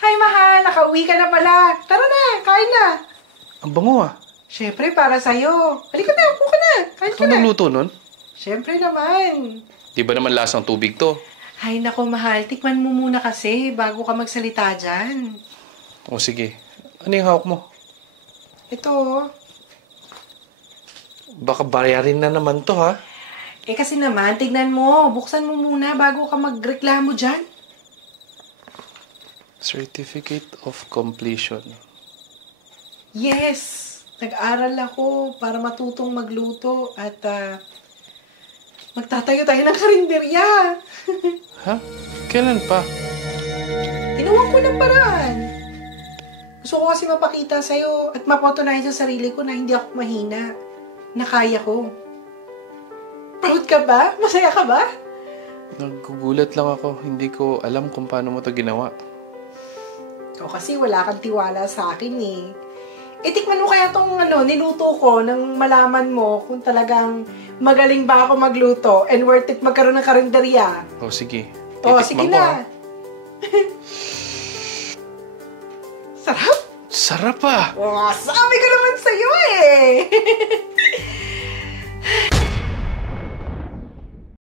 Hi, mahal! Nakauwi ka na pala. Tara na, kain na. Ang bango ah. Siyempre, para sa'yo. Halika na, upo ka na. Kain ka Ikaw na. nagluto nun? Siyempre naman. Di ba naman lasang tubig to? Hay nako, mahal. Tikman mo muna kasi bago ka magsalita dyan. O sige. Ano yung hawak mo? Ito. Baka bayarin na naman to ha? Eh kasi naman, tignan mo. Buksan mo muna bago ka magreklamo dyan. Certificate of Completion. Yes! Nag-aral ako para matutong magluto at magtatayo tayo ng karinderya. Ha? Kailan pa? Ginawa ko ng paraan. Gusto ko kasi mapakita sa'yo at mapatunayan sa sarili ko na hindi ako mahina. Na kaya ko. Proud ka ba? Masaya ka ba? Nagugulat lang ako. Hindi ko alam kung paano mo to ginawa. O kasi wala kang tiwala sa akin eh. Tikman mo kaya tong niluto ko nang malaman mo kung talagang magaling ba ako magluto and worth it magkaroon ng karinderya. O sige. O sige Titikman ko, na. ha? Sarap? Sarap ah! O, sabi ko naman sa'yo eh.